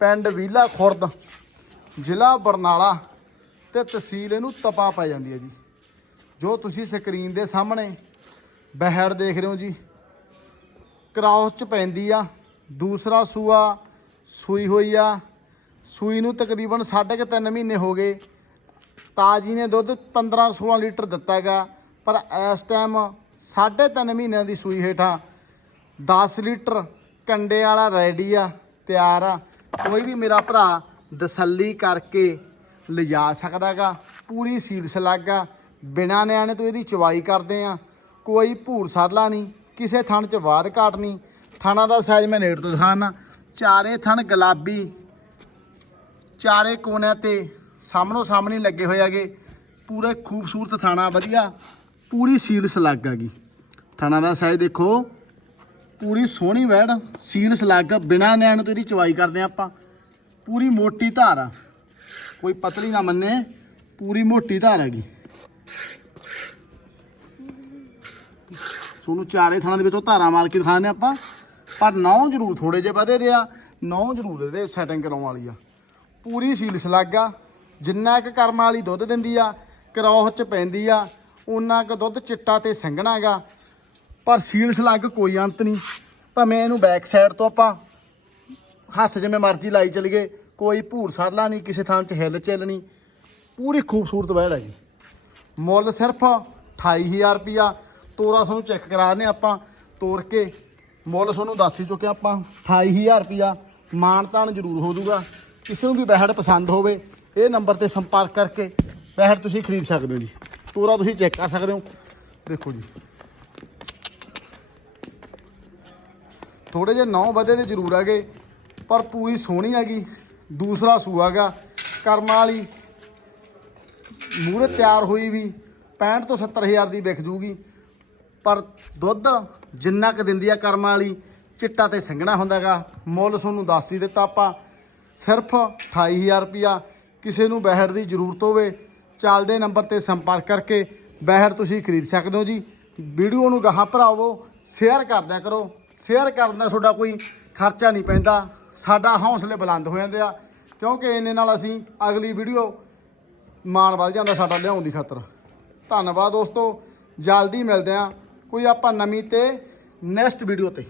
ਪਿੰਡ ਵੀਲਾ ਖੁਰਦ, ਜ਼ਿਲ੍ਹਾ ਬਰਨਾਲਾ ਤੇ ਤਹਿਸੀਲ ਇਹਨੂੰ ਤਪਾ ਪੈ ਜਾਂਦੀ ਹੈ ਜੀ। ਜੋ ਤੁਸੀਂ ਸਕਰੀਨ ਦੇ ਸਾਹਮਣੇ ਬਹਿਰ ਦੇਖ ਰਹੇ ਹੋ ਜੀ, ਕ੍ਰਾਸ ਚ ਪੈਂਦੀ ਆ, ਦੂਸਰਾ ਸੂਆ ਸੂਈ ਹੋਈ ਆ, ਸੂਈ ਨੂੰ ਤਕਰੀਬਨ ਸਾਢੇ ਕੁ ਤਿੰਨ ਮਹੀਨੇ ਹੋ ਗਏ। ਤਾਜੀ ਨੇ ਦੁੱਧ 15 16 ਲੀਟਰ ਦਿੱਤਾਗਾ ਪਰ ਇਸ ਟਾਈਮ ਸਾਢੇ ਤਿੰਨ ਮਹੀਨਿਆਂ ਦੀ ਸੂਈ ਹੇਠਾਂ 10 ਲੀਟਰ ਕੰਡੇ ਵਾਲਾ ਰੈਡੀ ਆ, ਤਿਆਰ ਆ। ਕੋਈ ਵੀ ਮੇਰਾ ਭਰਾ ਤਸੱਲੀ ਕਰਕੇ ਲਿਜਾ ਸਕਦਾਗਾ, ਪੂਰੀ ਸੀਲ ਸਲਾਗਾ, ਬਿਨਾ ਨਿਆਣੇ ਤੋਂ ਇਹਦੀ ਚਵਾਈ ਕਰਦੇ ਆ। ਕੋਈ ਭੂਰ ਸਾਰਲਾ ਨਹੀਂ, ਕਿਸੇ ਥਣ ਚ ਬਾਦ ਘਾਟ ਨਹੀਂ। ਥਾਣਾ ਦਾ ਸਾਈਜ਼ ਮੈਂ ਨੇੜ ਤੋਂ ਦਿਖਾਣਾ ਚਾਰੇ ਥਣ ਗੁਲਾਬੀ, ਚਾਰੇ ਕੋਨਿਆਂ ਤੇ ਸਾਹਮਣੋ ਸਾਹਮਣੇ ਲੱਗੇ ਹੋਏ ਹੈਗੇ। ਪੂਰੇ ਖੂਬਸੂਰਤ ਥਾਣਾ, ਵਧੀਆ। ਪੂਰੀ ਸੀਲਸ ਸਲੱਗ ਹੈਗੀ ਥਾਣਾ ਦਾ ਸਾਈਜ਼ ਦੇਖੋ। ਪੂਰੀ ਸੋਹਣੀ ਵੈੜ ਸੀਲ ਸਲੱਗ, ਬਿਨਾ ਨੈਣ ਤੋਂ ਇਹਦੀ ਚਵਾਈ ਕਰਦੇ ਆ ਆਪਾਂ। ਪੂਰੀ ਮੋਟੀ ਧਾਰ ਆ। ਕੋਈ ਪਤਲੀ ਨਾ ਮੰਨੇ, ਪੂਰੀ ਮੋਟੀ ਧਾਰ ਹੈਗੀ। ਤੁਹਾਨੂੰ ਚਾਰੇ ਥਾਂ ਦੇ ਵਿੱਚੋਂ ਧਾਰਾ ਮਾਰ ਕੇ ਦਿਖਾਣੇ ਆਪਾਂ। ਪਰ ਨੌ ਜ਼ਰੂਰ ਥੋੜੇ ਜਿਹੇ ਵਧੇ ਦੇ ਆ। ਨੌ ਜ਼ਰੂਰ ਇਹਦੇ ਸੈਟਿੰਗ ਕਰਾਉਣ ਵਾਲੀ ਆ। ਪੂਰੀ ਸੀਲ ਸਲੱਗ ਆ। ਜਿੰਨਾ ਕੁ ਕਰਮ ਵਾਲੀ ਦੁੱਧ ਦਿੰਦੀ ਆ, ਕਰੌਹ ਚ ਪੈਂਦੀ ਆ ਉਨਾ ਕੁ ਦੁੱਧ ਚਿੱਟਾ ਤੇ ਸੰਘਣਾ ਹੈਗਾ। ਪਰ ਸੀਲਸ ਸਲੱਗ ਕੋਈ ਅੰਤ ਨਹੀਂ। ਭਾਵੇਂ ਇਹਨੂੰ ਬੈਕ ਸਾਈਡ ਤੋਂ ਆਪਾਂ ਹੱਥ ਜਿਵੇਂ ਮਰਜ਼ੀ ਲਾਈ ਚਲੀਏ, ਕੋਈ ਭੂਰ ਸਾਰਲਾ ਨਹੀਂ, ਕਿਸੇ ਥਾਂ 'ਚ ਹਿੱਲ ਚੱਲ ਨਹੀਂ। ਪੂਰੀ ਖੂਬਸੂਰਤ ਵਹਿੜ ਹੈ ਜੀ। ਮੁੱਲ ਸਿਰਫ 28000 ਰੁਪਿਆ ਤੋਰਾ ਤੁਹਾਨੂੰ ਚੈੱਕ ਕਰਾ ਦਿੰਦੇ ਆਪਾਂ, ਤੋਰ ਕੇ। ਮੁੱਲ ਤੁਹਾਨੂੰ ਦੱਸ ਹੀ ਚੁੱਕੇ ਆਪਾਂ 28000 ਰੁਪਿਆ ਮਾਣ ਤਾਣ ਜ਼ਰੂਰ ਹੋ ਜਾਊਗਾ। ਕਿਸੇ ਨੂੰ ਵੀ ਬਹਿੜ ਪਸੰਦ ਹੋਵੇ, ਇਹ ਨੰਬਰ ਤੇ ਸੰਪਰਕ ਕਰਕੇ ਬਹਿੜ ਤੁਸੀਂ ਖਰੀਦ ਸਕਦੇ ਹੋ ਜੀ। ਤੋਰਾ ਤੁਸੀਂ ਚੈੱਕ ਕਰ ਸਕਦੇ ਹੋ। ਦੇਖੋ ਜੀ। ਥੋੜੇ ਜਿਹੇ ਨੌ ਵਧੇ ਦੇ ਜ਼ਰੂਰ ਹੈਗੇ ਪਰ ਪੂਰੀ ਸੋਹਣੀ ਹੈਗੀ ਦੂਸਰਾ ਸੂਆ ਗਾ ਕਰਮਾਂ ਵਾਲੀ ਮੂਹਰੇ ਤਿਆਰ ਹੋਈ ਵੀ 65 ਤੋਂ 70000 ਦੀ ਵਿਕ ਜੂਗੀ। ਪਰ ਦੁੱਧ ਜਿੰਨਾ ਕ ਦਿੰਦੀ ਆ ਕਰਮਾਂ ਵਾਲੀ, ਚਿੱਟਾ ਤੇ ਸੰਘਣਾ ਹੁੰਦਾਗਾ। ਮੁੱਲ ਤੁਹਾਨੂੰ ਦੱਸ ਹੀ ਦਿੱਤਾ ਆਪਾਂ। ਸਿਰਫ 28000 ਰੁਪਿਆ ਕਿਸੇ ਨੂੰ ਬਹਿਰ ਦੀ ਜ਼ਰੂਰਤ ਹੋਵੇ, ਚੱਲਦੇ ਨੰਬਰ ਤੇ ਸੰਪਰਕ ਕਰਕੇ ਬਹਿਰ ਤੁਸੀਂ ਖਰੀਦ ਸਕਦੇ ਹੋ ਜੀ। ਵੀਡੀਓ ਨੂੰ ਗਾਹਾਂ ਭਰਾਵੋ, ਸ਼ੇਅਰ ਕਰਦਿਆ ਕਰੋ। ਸ਼ੇਅਰ ਕਰਨ ਦਾ ਤੁਹਾਡਾ ਕੋਈ ਖਰਚਾ ਨਹੀਂ ਪੈਂਦਾ। ਸਾਡਾ ਹੌਸਲੇ ਬੁਲੰਦ ਹੋ ਜਾਂਦੇ ਆ। ਕਿਉਂਕਿ ਇਹਨੇ ਨਾਲ ਅਸੀਂ ਅਗਲੀ ਵੀਡੀਓ ਮਾਣ ਵੱਧ ਜਾਂਦਾ ਸਾਡਾ ਲਿਆਉਣ ਦੀ ਖਾਤਰ। ਧੰਨਵਾਦ ਦੋਸਤੋ। ਜਲਦੀ ਮਿਲਦੇ ਆ ਕੋਈ ਆਪਾਂ ਨਵੀਂ ਤੇ ਨੈਕਸਟ ਵੀਡੀਓ ਤੇ।